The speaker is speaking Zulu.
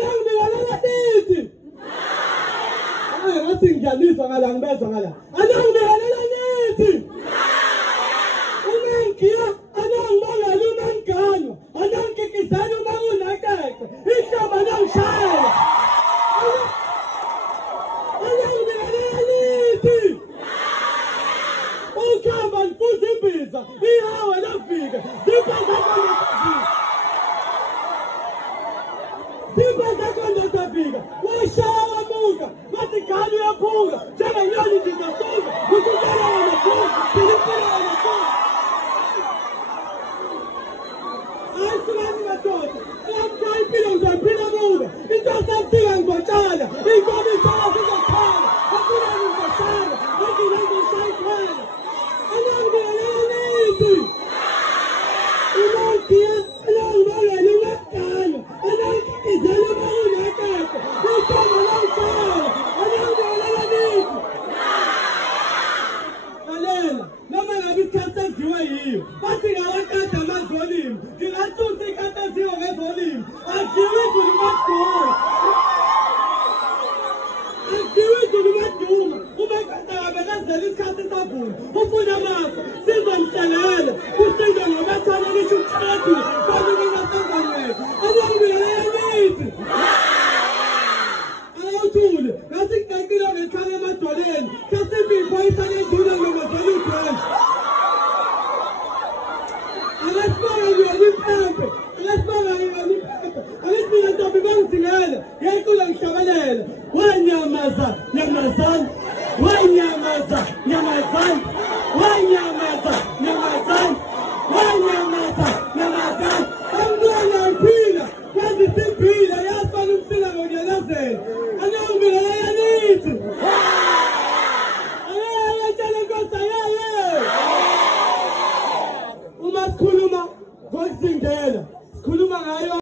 anangibingelela nithi ngathi ngiyaniswa ngala ngibezwa ngala anangibingelela nithi unangiya anangibangela unangiganywa anangikikizana uma unakeke ihlaba nangishaya anangibingelela nithi ukhamba lifuza imbiza ihawe lafika Sipazakondotafika, washaya wamuka, matikani yapunga, jana nyoni jitasunga, mutugala wanapunga, pilipila wanapunga. Aisurani watoto, amtaipila uzapila munga, itasamtila ngwachana, ikomi chala zikachana, hakuna ngwachana, hakuna ngwachana. Anangibingelela nithi, unangiya, anangibangela unangiganywa, anangikikizana uma unakeke, ihlaba nangishaya, anangibingelela nithi. Lalela, noma ngabe isikhathi senziwe yiyo, bathi ngawakade amazolimo, ngingathutha ikhathi eziwe ngezolimo, adliwe izulu maduma. Adliwe izulu maduma, uma ikhathi abekazela isikhathi savuna, ufuna amafa, sizomhlelela, usinde ngobathane lisho ukuqedi, kanti ngingasenzanwethu, anangibingelela nithi. Awuthule, ngathi ngicacile ngekhala emadoleni, kasimbi iphoyisa lenduna ngomazela udwele. Akasibanga ngiyona impempe, akasibanga ngiyona impempe, akithi mina ntombi bangizingele, ngenkula ngihlabelela. Wanyamaza, nyamazana, wanyamaza, nyamazana, wanyamaza, nyamazana, wanyamaza, nyamazana. Angibona ngiphila, yazi siphila, yasifana umsila ngonyelezela. Anangibingelela nithi. Uma sikhuluma ngokuzingela, sikhuluma ngayo